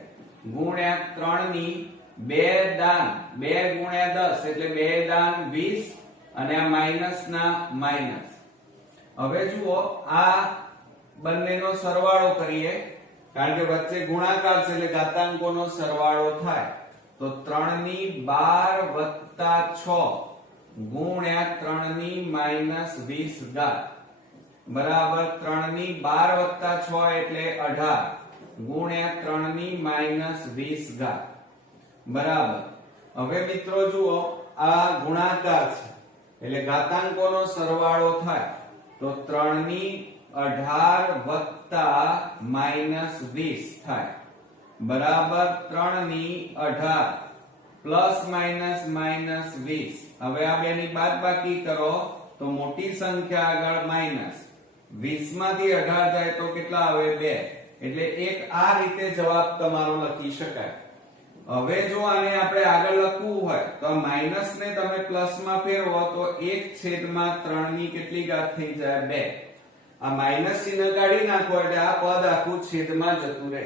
ગુણ્યા 3 ની 2 દાન 2 ગુણ્યા 10 એટલે 2 દાન 20 અને આ માઈનસ ના માઈનસ. હવે જુઓ આ બંનેનો સરવાળો કરીએ કારણ કે વચ્ચે ગુણાકાર છે એટલે ઘાતાંકોનો સરવાળો થાય. તો 3 ની 12 વત્તા 6 ગુણ્યા 3 ની -20 ઘાત બરાબર 3 ની 12 વત્તા 6 એટલે 18 ગુણ્યા 3 ની -20 ઘાત બરાબર. હવે મિત્રો જુઓ આ ગુણાકાર છે એટલે ઘાતાંકોનો સરવાળો થાય. તો 3 ની 18 વત્તા -20 થાય બરાબર 3 ની 18 પ્લસ માઈનસ -20. હવે આ બેની બાદબાકી કરો તો મોટી સંખ્યા આગળ માઈનસ 20 માંથી 18 જાય તો કેટલા આવે 2 એટલે એક આ રીતે જવાબ તમારો લખી શકાય. હવે જો આને આપણે આગળ લખવું હોય તો માઈનસ ને તમે પ્લસ માં ફેરવો તો 1/3 ની કેટલી ઘાત થઈ જાય 2. આ માઈનસ ચિહ્ન કાઢી નાખો એટલે આ પદ આખું છેદમાં જતું રહે.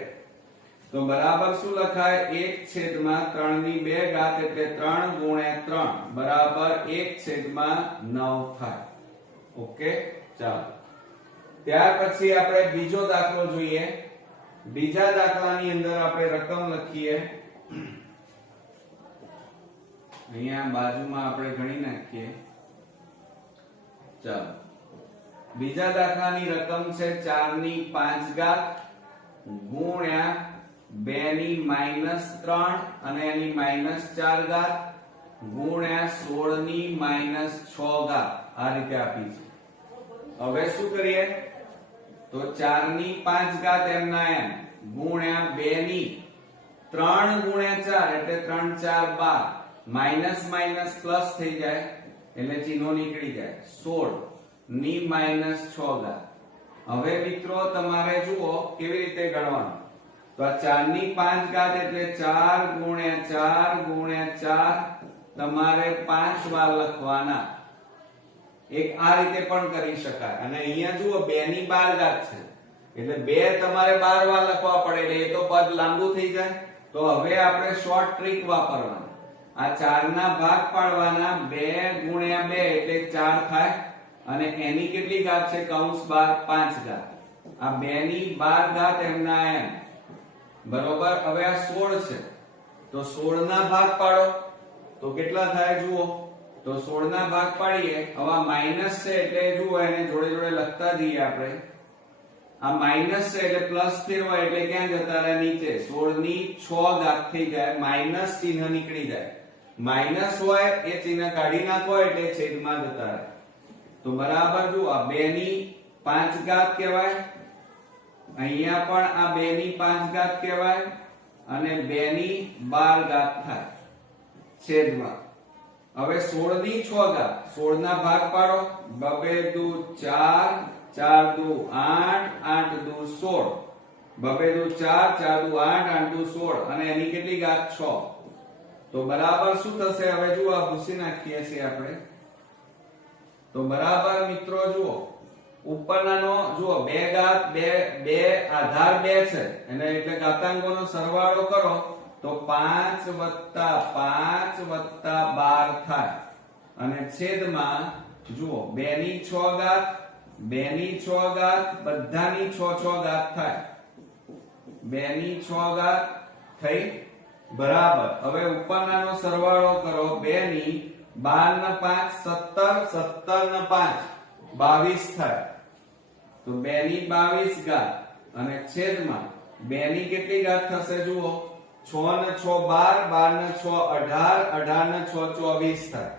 તો બરાબર શું લખાય 1/3 ની 2 ઘાત એટલે 3 ગુણ્યા 3 બરાબર 1/9 થાય. ઓકે ચાલો ત્યાર પછી આપણે બીજો દાખલો જોઈએ. બીજા દાખલાની અંદર આપણે રકમ લખીએ. અહીંયા બાજુમાં આપણે ગણી નાખીએ. ચાલો બીજા દાખલાની રકમ છે 4 ની 5 ઘાત ગુણ્યા 2 ની -3 અને એની -4 ઘાત ગુણ્યા 16 ની -6 ઘાત આ રીતે આપી છે. હવે શું કરીએ તો 4 ની 5 ઘાત એમના એમ ગુણ્યા 2 ની 3 ગુણ્યા 4 એટલે 3 4 12 માઈનસ માઈનસ પ્લસ થઈ જાય એટલે ચિહ્નો નીકળી જાય 16 ની -6 ઘાત. હવે મિત્રો તમારે જુઓ કેવી રીતે ગણવાનું. તો આ 4 ની 5 ઘાત એટલે 4 ગુણ્યા 4 ગુણ્યા 4 તમારે 5 વાર લખવાના. એક આ રીતે પણ કરી શકાય. અને અહીંયા જુઓ 2 ની 12 ઘાત છે એટલે 2 તમારે 12 વાર લખવા પડે એટલે એ તો પદ લાંબુ થઈ જાય. તો હવે આપણે શોર્ટ ટ્રીક વાપરવાની. આ 4 ના ભાગ પાડવાના 2 ગુણ્યા 2 એટલે 4 થાય અને એની કેટલી ઘાત છે કૌંસ બાર 5 ઘાત. આ 2 ની 12 ઘાત એમના એમ બરોબર. હવે આ 16 છે તો 16 ના ભાગ પાડો તો કેટલા થાય જુઓ. તો 16 ના ભાગ પાડીએ. હવે માઈનસ છે એટલે જુઓ એને જોડે જોડે લખતા જઈએ આપણે. આ માઈનસ છે એટલે પ્લસ ફેરવાય એટલે ક્યાં જતા રહે નીચે 16 ની 6 ઘાત થઈ જાય. માઈનસ ચિહ્ન નીકળી જાય. માઈનસ હોય એ ચિહ્ન કાઢી નાખો એટલે છેદમાં જતા રહે. તો બરાબર જુઓ આ 2 ની 5 ઘાત કહેવાય. અહીંયા પણ આ 2 ની 5 ઘાત કહેવાય અને 2 ની 12 ઘાત થાય છેદમાં. હવે 16 ની 6 ઘાત 16 ના ભાગ પાડો 2 દુ 4 4 દુ 8 8 દુ 16 2 દુ 4 4 દુ 8 8 દુ 16 અને એની કેટલી ઘાત 6. તો બરાબર શું થશે હવે જુઓ ભૂસી નાખીએ છીએ આપણે. તો બરાબર મિત્રો જુઓ ઉપરનાનો જુઓ 2 ઘાત 2 આધાર 2 છે અને એટલે ઘાતાંકોનો સરવાળો કરો તો 5 વત્તા 5 વત્તા 12 થાય અને છેદમાં જુઓ 2 ની 6 ઘાત 2 ની 6 ઘાત બધાની 6 6 ઘાત થાય. 2 ની 6 ઘાત થઈ બરાબર. હવે ઉપરનાનો સરવાળો કરો 2 ની 12 ને 5 17, 17 ને 5 22 થાય. તો 2 ની 22 ઘાત અને છેદમાં 2 ની કેટલી ઘાત થશે જુઓ, 6 ને 6 12, 12 ને 6 18, 18 ને 6 24 થાય.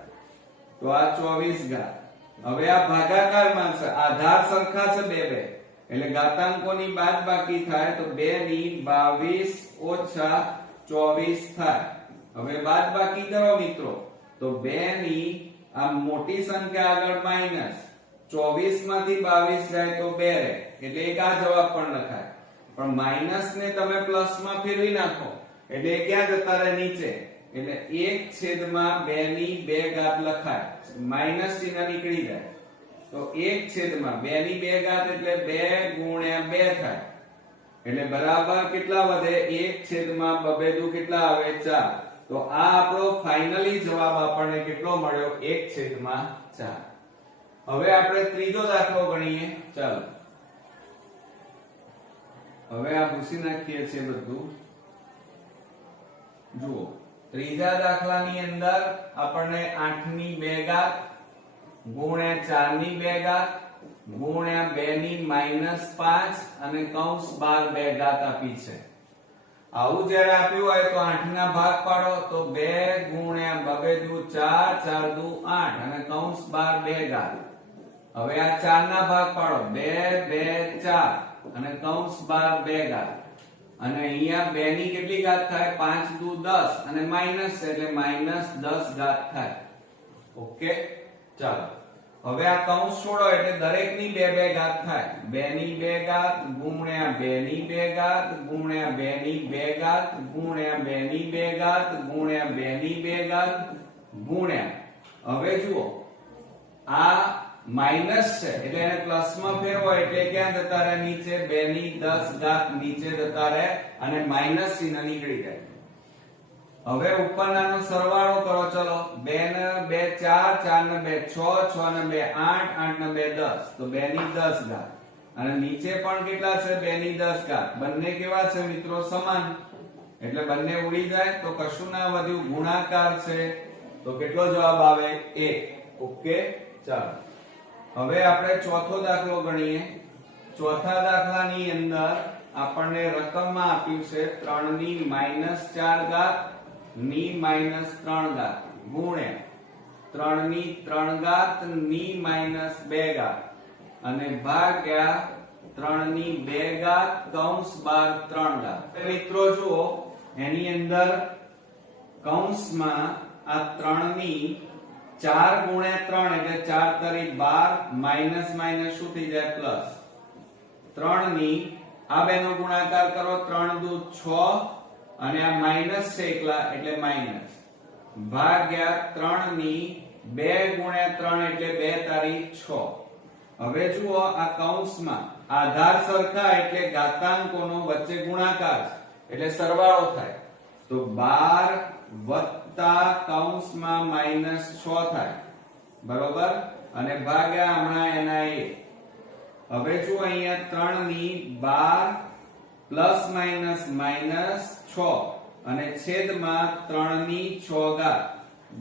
તો આ 24 ઘાત. હવે આ ભાગાકારમાં છે, આધાર સરખા છે બે બે, એટલે ઘાતાંકોની બાદબાકી થાય તો 2 ની 22 ઓછા 24 થાય. હવે બાદબાકી કરો મિત્રો, તો 2 ની આ મોટી સંખ્યા આગળ માઈનસ, 24 માંથી 22 જાય તો 2 રહે, એટલે એક આ જવાબ પણ લખાય. પણ માઈનસ ને તમે પ્લસ માં ફેરવી નાખો એટલે એ ક્યાં જતા રહે, નીચે, એટલે 1/2 ની 2 ઘાત લખાય, માઈનસ ચિહ્ન નીકળી જાય. તો 1/2 ની 2 ઘાત એટલે 2 ગુણ્યા 2 થાય, એટલે બરાબર કેટલા વધે, 1/2 કેટલા આવે, 4. તો આ આપણો ફાઇનલી જવાબ આપણને કેટલો મળ્યો, 1/4. હવે આપણે ત્રીજો દાખલો ગણીએ. ચાલો હવે આ ભૂસી નાખીએ છીએ બધું. જુઓ, ત્રીજા દાખલાની અંદર આપણને 8 ની 2 ઘાત ગુણ્યા 4 ની 2 ઘાત ગુણ્યા 2 ની -5 અને કૌંસ 12 2 ઘાત આપી છે. આવું જ્યારે આપ્યું હોય તો 8 ના ભાગ પાડો, તો 2 ગુણ્યા 2 દુ 4, 4 દુ 8 અને કૌંસ 12 2 ઘાત. હવે આ 4 ના ભાગ પાડો, 2 2 4 અને કૌંસ 12 2 ઘાત. અને અહીંયા 2 ની કેટલી ઘાત થાય, 5 દુ 10 અને માઈનસ એટલે -10 ઘાત થાય. ઓકે, ચાલો હવે આ કૌંસ છોડો એટલે દરેકની 2 2 ઘાત થાય. 2 ની 2 ઘાત ગુણ્યા 2 ની 2 ઘાત ગુણ્યા 2 ની 2 ઘાત ગુણ્યા 2 ની 2 ઘાત ગુણ્યા 2 ની 2 ઘાત ગુણ્યા, હવે જુઓ આ માઈનસ છે એટલે એને પ્લસ માં ફેરવો એટલે ક્યાં જતા રહે, નીચે, 2 ની 10 ઘાત નીચે જતા રહે અને માઈનસ ચિહ્ન નીકળી જાય. હવે ઉપરનાનો સરવાળો કરો. ચલો, 2 ને 2 4, 4 ને 2 6, 6 ને 2 8, 8 ને 2 10, તો 2 ની 10 ઘાત. અને નીચે પણ કેટલા છે, 2 ની 10 ઘાત. બંને કેવા છે મિત્રો, સમાન, એટલે બંને ઉડી જાય તો કશું ના વધ્યું, ગુણાકાર છે. તો કેટલો જવાબ આવે, 1. ઓકે, ચાલો હવે આપણે ચોથો દાખલો ગણીએ. ચોથા દાખલાની અંદર આપણને રકમમાં આપ્યું છે 3 ની -4 ઘાત ની -3 ઘાત ગુણ્યા 3 ની 3 ઘાત ની -2 ઘાત અને ભાગ્યા 3 ની 2 ઘાત કૌંસ 12 3 ઘાત. મિત્રો જુઓ, એની અંદર કૌંસમાં આ 3 ની 4 ગુણ્યા 3 એટલે 4 તરી 12 માઈનસ માઈનસ શું થઈ જાય, પ્લસ. 3 ની આ બેનો ગુણાકાર કરો, 3 દુ 6 અને આ માઈનસ છે એકલા એટલે માઈનસ ભાગ્યા 3 ની 2 ગુણ્યા 3 એટલે 2 તારી 6. હવે જુઓ, આ કૌંસમાં આધાર સરખા એટલે ઘાતાંકોનો વચ્ચે ગુણાકાર છે એટલે સરવાળો થાય. તો 12 વત્તા કૌંસમાં -6 થાય, બરોબર, અને ભાગ્યા હમણાં એના 1. હવે જો અહીંયા 3 ની 12 પ્લસ માઈનસ -6 અને છેદમાં 3 ની 6 ઘાત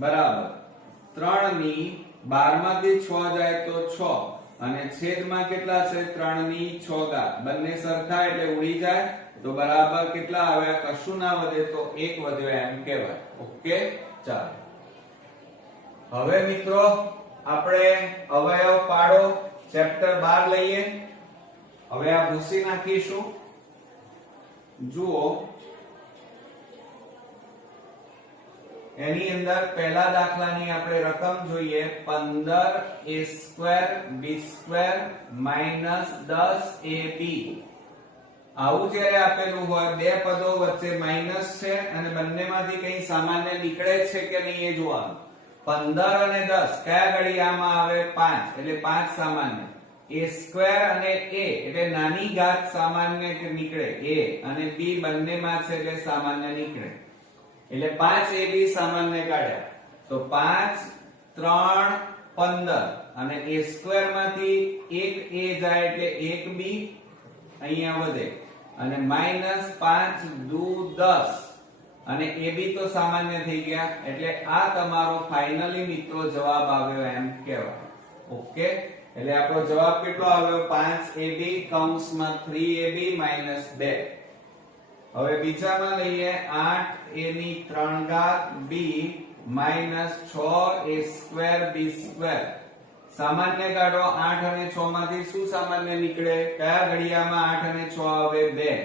બરાબર 3 ની 12 માંથી 6 જાય તો 6 અને છેદમાં કેટલા છે, 3 ની 6 ઘાત. બંને સરખા એટલે ઉડી જાય તો બરાબર કેટલા આવ્યા, કશું ના વધે તો 1 વધ્યો એમ કહેવાય. ઓકે, ચાલો હવે મિત્રો આપણે અવયવ પાડો ચેપ્ટર 12 લઈએ. હવે આ ભૂસી નાખીશું. જુઓ, એની અંદર પહેલા દાખલાની આપણે રકમ જોઈએ, 15a² b² -10ab. આવું જ્યારે આપેલું હોય, બે પદો વચ્ચે માઈનસ છે અને બંનેમાંથી કઈ સામાન્ય નીકળે છે કે નહીં એ જોવાનું. 15 અને 10 કયા ઘડિયામાં આવે, 5 એટલે 5 સામાન્ય. a² અને a એટલે નાની ઘાત સામાન્ય નીકળે, a અને b બંનેમાં છે એટલે સામાન્ય નીકળે. એટલે 5ab સામાન્ય કાઢ્યા તો 5 3 15 અને a² માંથી એક a જાય એટલે એક b અહીંયા વધે અને -5 દુ 10 અને AB તો સામાન્ય થઈ ગયા, એટલે આ તમારો ફાઇનલી મિત્રો જવાબ આવ્યો એમ કહેવાય. ઓકે, એટલે આપણો જવાબ કેટલો આવ્યો? 5AB કૌંસમાં 3AB માઈનસ 2. હવે બીજામાં લઈએ 8A ની 3 ઘાત B minus 6A square B square. સામાન્ય કાઢો. 8 અને 6 માંથી શું સામાન્ય નીકળે? કયા ઘડિયામાં 8 અને 6 આવે? 2.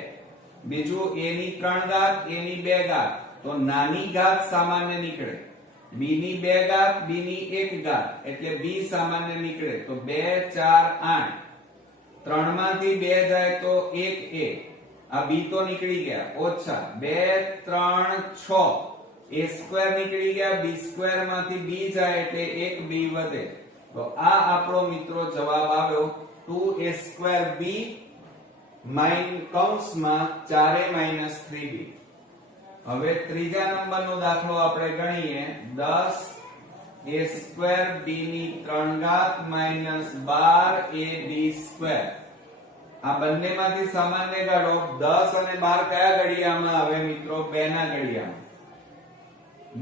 બીજું A ની 3 ઘાત A ની 2 ઘાત, તો નાની ઘાત સામાન્ય નીકળે. B ની 2 ઘાત B ની 1 ઘાત, એટલે B સામાન્ય નીકળે. તો 2 4 8. 3 માંથી 2 જાય તો 1A, આ B તો નીકળી ગયા. ઓછા 2 3 6 A સ્ક્વેર નીકળી ગયા. B સ્ક્વેર માંથી B જાય એટલે 1B વધે. તો આ આપણો મિત્રો જવાબ આવ્યો 2A સ્ક્વેર B કૌંસમાં 4A 3B. હવે ત્રીજા નંબરનો દાખલો આપણે ગણીએ. 10A સ્ક્વેર B ની 3 ઘાત માઈનસ 12AB સ્ક્વેર. આ બંનેમાંથી સામાન્ય કાઢો. 10 અને 12 કયા ઘડિયામાં આવે મિત્રો? 2 ના ઘડિયામાં.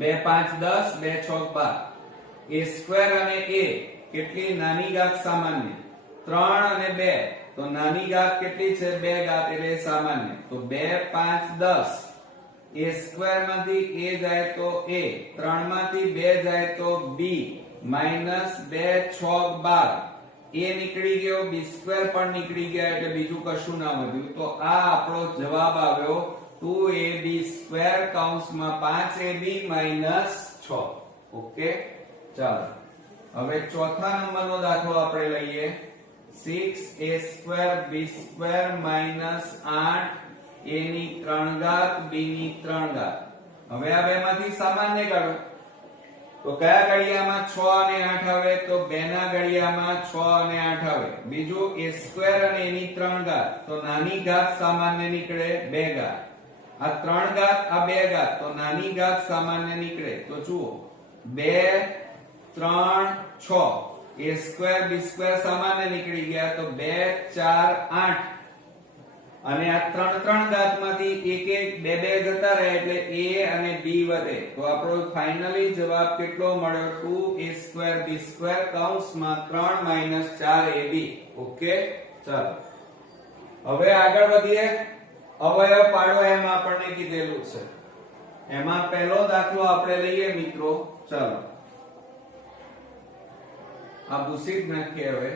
2 5 10 2 6 12. A સ્ક્વેર અને A કેટલી નાની ઘાત સામાન્ય? 3 અને 2, તો નાની ઘાત કેટલી છે? 2 ઘાત, એટલે સામાન્ય. તો 2 5 10. A સ્ક્વેર માંથી A જાય તો A, 3 માંથી 2 જાય તો B, માઈનસ 2 6 12. A નીકળી ગયો, B સ્ક્વેર પણ નીકળી ગયા, એટલે બીજું કશું ના વધ્યું. તો આ આપણો જવાબ આવ્યો 2AB સ્ક્વેર કૌંસમાં 5AB માઈનસ 6. ઓકે, ચાલો હવે ચોથા નંબરનો દાખલો આપણે લઈએ. 6A square B square minus 8A ની 3 ઘાત B ની 3 ઘાત. હવે આ બેમાંથી સામાન્ય કાઢો. તો કયા ઘડિયામાં 6 અને 8 આવે? તો 2 ના ઘડિયામાં 6 અને 8 આવે. બીજું A સ્ક્વેર અને A ની 3 ઘાત, તો નાની ઘાત સામાન્ય નીકળે 2 ઘાત. આ 3 ઘાત આ 2 ઘાત, તો નાની ઘાત સામાન્ય નીકળે. તો જુઓ 2 3 6. A સ્ક્વેર B સ્ક્વેર સામાન્ય નીકળી ગયા, તો 2 4 8. અને આ 3 3 ઘાતમાંથી એક એક 2 2 જતા રહે, એટલે A અને B વધે. તો આપણો ફાઇનલી જવાબ કેટલો મળ્યો? 2A સ્ક્વેર B સ્ક્વેર કૌંસમાં 3 4AB. ઓકે, ચાલો હવે આગળ વધીએ. અવયવ પાડો એમ આપણને કીધેલું છે. એમાં પહેલો દાખલો આપણે લઈએ મિત્રો. ચાલો આ ભૂસી જ નાખીએ. હવે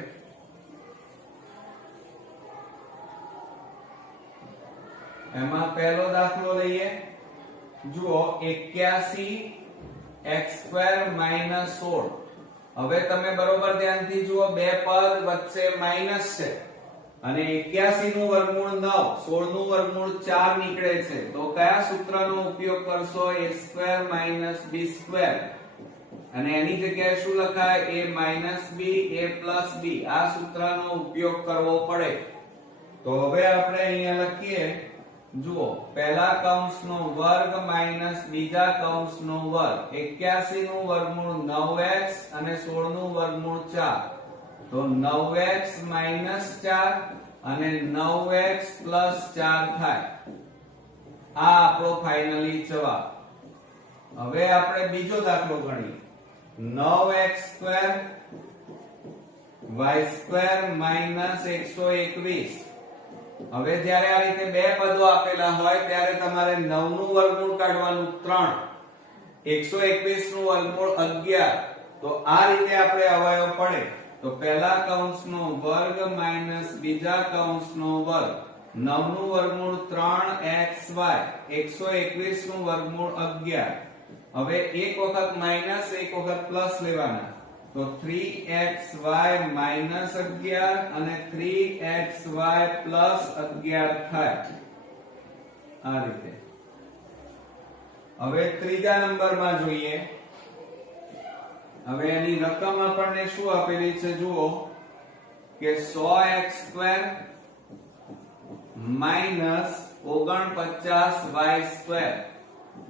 એમાં પહેલો દાખલો લઈએ. જુઓ 81x² માઈનસ 16. હવે તમે બરોબર ધ્યાનથી જુઓ, બે પદ વચ્ચે માઈનસ છે અને 81 નું વર્ગમૂળ 9, 16 નું વર્ગમૂળ 4 નીકળે છે. તો કયા સૂત્રનો ઉપયોગ કરશો? a² b². અને એની જગ્યાએ શું લખાય? a - b a + b. આ સૂત્રનો ઉપયોગ કરવો પડે. તો હવે આપણે અહીંયા લખીએ. જુઓ, પહેલા કૌંસનો વર્ગ માઈનસ બીજા કૌંસનો વર્ગ. 81 નું વર્ગમૂળ 9x અને 16 નું વર્ગમૂળ 4. તો 9x - 4 અને 9x + 4 થાય. આ આપણો ફાઇનલી જવાબ. હવે આપણે બીજો દાખલો ગણીએ. 9x² y² - 121. હવે જ્યારે આ રીતે બે પદો આપેલા હોય ત્યારે તમારે 9 નું વર્ગમૂળ કાઢવાનું 3, 121 નું વર્ગમૂળ 11. તો આ રીતે આપણે અવયવ પડે. તો પહેલા કૌંસનો વર્ગ માઈનસ બીજા કૌંસનો વર્ગ. 9 નું વર્ગમૂળ 3xy, 121 નું વર્ગમૂળ 11. હવે એક વખત માઈનસ એક વખત પ્લસ લેવાના. તો 3xy - 11 અને 3xy + 11 થાય. આ રીતે. હવે ત્રીજા નંબરમાં જોઈએ. હવે એની રકમ આપણને શું આપેલી છે? જુઓ કે 100x² - 49y².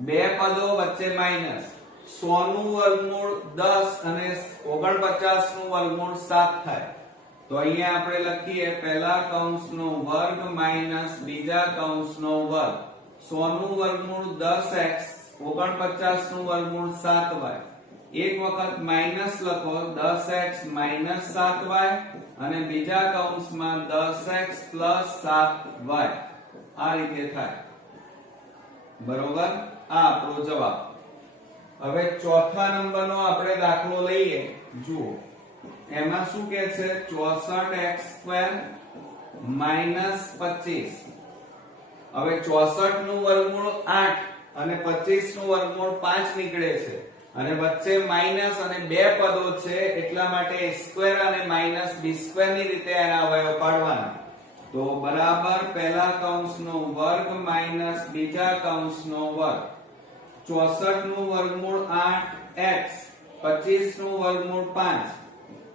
બે પદો વચ્ચે માઈનસ. 100 નું વર્ગમૂળ 10 અને 49 નું વર્ગમૂળ 7 થાય. તો અહીંયા આપણે લખીએ પહેલા કૌંસનો વર્ગ માઈનસ બીજા કૌંસનો વર્ગ. 100 નું વર્ગમૂળ 10x, 49 નું વર્ગમૂળ 7y. એક વખત માઈનસ લખો 10x માઈનસ 7y અને બીજા કૌંસમાં 10x પ્લસ 7y. આ રીતે થાય. બરોબર, આ આપણો જવાબ. હવે ચોથા નંબરનો આપણે દાખલો લઈએ. જુઓ એમાં શું કહે છે, 64x² માઈનસ 25. હવે 64 નું વર્ગમૂળ 8 અને 25 નું વર્ગમૂળ 5 નીકળે છે અને વચ્ચે માઈનસ અને બે પદો છે, એટલા માટે a² અને માઈનસ b² ની રીતે એના અવયવ પાડવાના. તો બરાબર પહેલા કૌંસનો વર્ગ માઈનસ બીજા કૌંસનો વર્ગ. 64 નું વર્ગમૂળ 8x, 25 નું વર્ગમૂળ 5.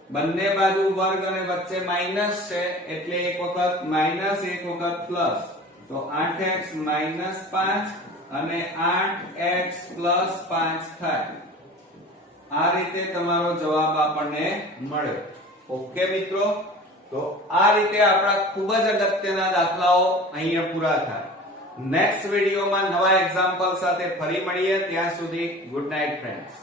બંને બાજુ વર્ગ અને વચ્ચે માઈનસ છે એટલે એક વખત માઈનસ એક વખત પ્લસ. તો 8x માઈનસ 5 અને 8x પ્લસ 5 થાય. આ રીતે તમારો જવાબ આપણને મળ્યો. ઓકે મિત્રો, તો આ રીતે આપણા ખૂબ જ અગત્યના દાખલાઓ અહીંયા પૂરા થાય. નેક્સ્ટ વિડીયોમાં નવા એક્ઝામ્પલ સાથે ફરી મળીએ. ત્યાં સુધી ગુડ નાઇટ ફ્રેન્ડ્સ.